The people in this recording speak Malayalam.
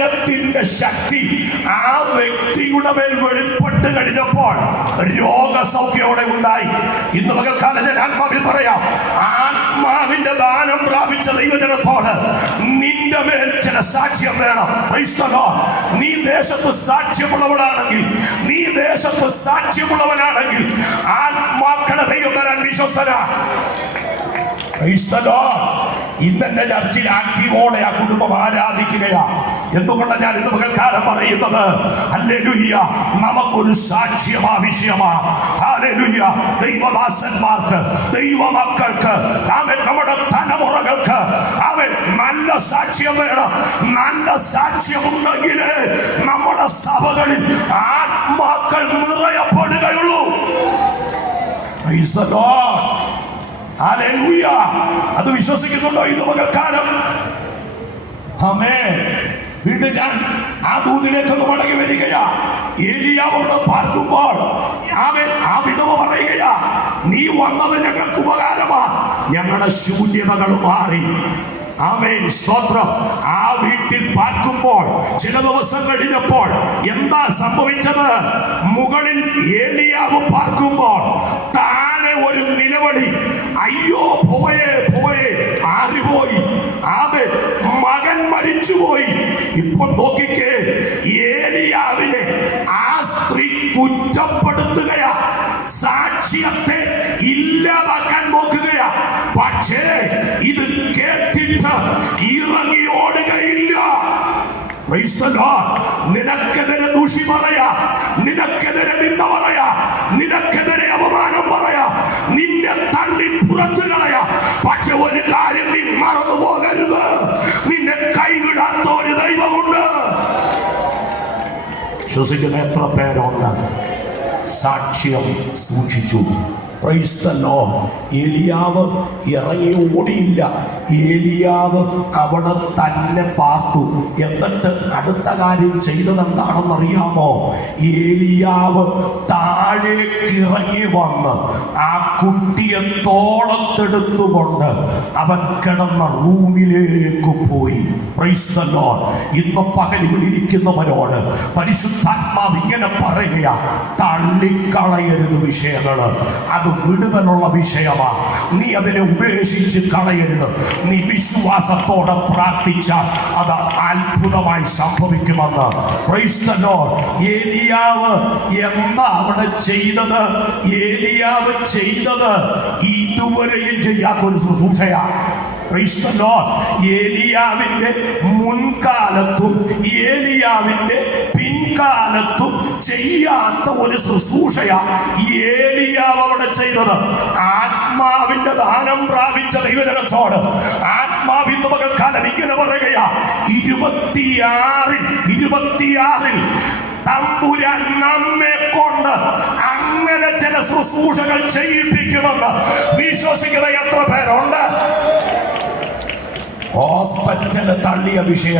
വചനത്തിന്റെ ശക്തി ആ വ്യക്തിയുടെ മേൽ വെളിപ്പെട്ട് കഴിഞ്ഞപ്പോൾ രോഗസൗഖ്യോടെ ഉണ്ടായി. ഇന്ന് പകൽക്കാലം ഞാൻ ആത്മാവിൽ പറയാം, ആത്മാവിന്റെ ദാനം പ്രാപിച്ച ദൈവജനത്തോട് നിന്റെ മേൽ ചില സാക്ഷ്യം വേണം. നീ ദേശത്ത് സാക്ഷ്യമുള്ളവനാണെങ്കിൽ, നീ ദേശത്ത് സാക്ഷ്യമുള്ളവനാണെങ്കിൽ ആത്മാക്കളെ ദൈവം തരാൻ വിശ്വസ്തനാ. ഇന്നെന്റെ ചർച്ചിൽ ആക്റ്റീവോടെ ആ കുടുംബം ആരാധിക്കുകയാ. എന്തുകൊണ്ടാണ് ഞാൻ ഇന്ന് പകൽക്കാലം പറയുന്നത്? ഹല്ലേലൂയ, നമുക്കൊരു സാക്ഷ്യം ആവശ്യമാ. ഹല്ലേലൂയ, ദൈവദാസന്മാർക്ക്, ദൈവമക്കൾക്ക്, അവൻ നമ്മുടെ തലമുറകൾക്ക് അവൻ നല്ല സാക്ഷ്യം വേണം. നല്ല സാക്ഷ്യമുണ്ടെങ്കിൽ നമ്മുടെ സഭകളിൽ ആത്മാക്കൾ നിറയപ്പെടുകയുള്ളൂ. Praise the lord. ഹല്ലേലൂയ. അത് വിശ്വസിക്കുന്നുണ്ടോ ഇന്ന് പകൽക്കാലം? ആമേൻ. വീണ്ടും ഞാൻ ആ ദൂതിലേക്കൊന്ന് മടങ്ങി വരികയാ. ഏലിയാവോട് പാർക്കുമ്പോൾ ആ വിധവ പറയുകയാ, നീ വന്നത് ഞങ്ങൾക്ക് ഉപകാരമാ, ഞങ്ങളുടെ ശൂന്യതകൾ മാറി. ആമേൻ, സ്തോത്രം. ആ വീട്ടിൽ പാർക്കുമ്പോൾ ചില ദിവസം കഴിഞ്ഞപ്പോൾ എന്താ സംഭവിച്ചത്? മുകളിൽ ഏലിയാവ് പാർക്കുമ്പോൾ താഴെ ഒരു നിലവിളി, അയ്യോ പോയേ പോയേ. ആര് പോയി? ആമേൻ, മകൻ മരിച്ചുപോയി. ഇപ്പോൾ നോക്കിക്കേ, ഏലിയാവിനെ ആ സ്ത്രീ കുറ്റപ്പെടുത്തുകയാ, സാക്ഷ്യത്തെ ഇല്ലാതാക്കാൻ നോക്കുകയാ. പക്ഷേ ഇത് കേട്ടിട്ട് ഇറങ്ങി ഓടുകയില്ല. നിനക്കെതിരെ ദൂഷി പറയാ, നിനക്കെതിരെ നിന്ന പറയാ, നിനക്കെതിരെ അപമാനം പറയാ, നിന്നെ തള്ളി പുറത്തു കളയാ. പക്ഷെ ഒരു കാര്യം നീ മറന്നു പോകരുത്, നിന്നെ കൈവിടാത്ത ഒരു ദൈവമുണ്ട്. ശ്വസിക്കുന്ന എത്ര പേരുണ്ട് സാക്ഷ്യം സൂക്ഷിച്ചു? Price the lord. ഏലിയാവ് ഇറങ്ങി ഓടിയില്ല. ഏലിയാവ് അവിടെ തന്നെ പാർത്തു. എന്നിട്ട് അടുത്ത കാര്യം ചെയ്തതെന്താണെന്ന് അറിയാമോ? ഏലിയാവ് താഴേക്ക് ഇറങ്ങി വന്ന് ആ കുട്ടിയെ തോളത്തെടുത്തുകൊണ്ട് അവൻ കിടന്ന റൂമിലേക്ക് പോയി. Price the Lord. ഇന്ന് പകൽ ഇവിടെ ഇരിക്കുന്നവരോട് പരിശുദ്ധാത്മാവ് ഇങ്ങനെ പറയുക, തള്ളിക്കളയരുത് വിഷയങ്ങള്. അത് വിടുതലുള്ള വിഷയമാ. നീ അതിനെ ഉപേക്ഷിച്ച് കളയരുത്. നീ വിശ്വാസത്തോടെ പ്രാർത്ഥിച്ചാൽ അത് അത്ഭുതമായി സംഭവിക്കുമെന്ന്. Praise the lord. ഏലിയാവ് എന്താ അവിടെ ചെയ്തത്? ഏലിയാവ് ചെയ്തത് ഇതുവരെയും ചെയ്യാത്തൊരു ശുശ്രൂഷയാ. Praise the lord. ഏലിയാവിന്റെ മുൻകാലത്തും ഏലിയാവിന്റെ പിൻകാലത്തും ചെയ്യാത്ത ഒരു ശുശ്രൂഷയാ ഏലിയാവ് അവിടെ ചെയ്തത്. ആത്മാവിന്റെ ദാനം പ്രാപിച്ച ദൈവജനത്തോട് ആത്മാവിന്റെ പകൽക്കാലം ഇങ്ങനെ പറയുകയാ, 26 തമ്പുരാൻ നമ്മെ കൊണ്ട് അങ്ങനെ ചില ശുശ്രൂഷകൾ ചെയ്യിപ്പിക്കുമെന്ന് വിശ്വസിക്കുന്ന എത്ര പേരുണ്ട്? ഹോസ്പിറ്റല് തള്ളിയ വിഷയം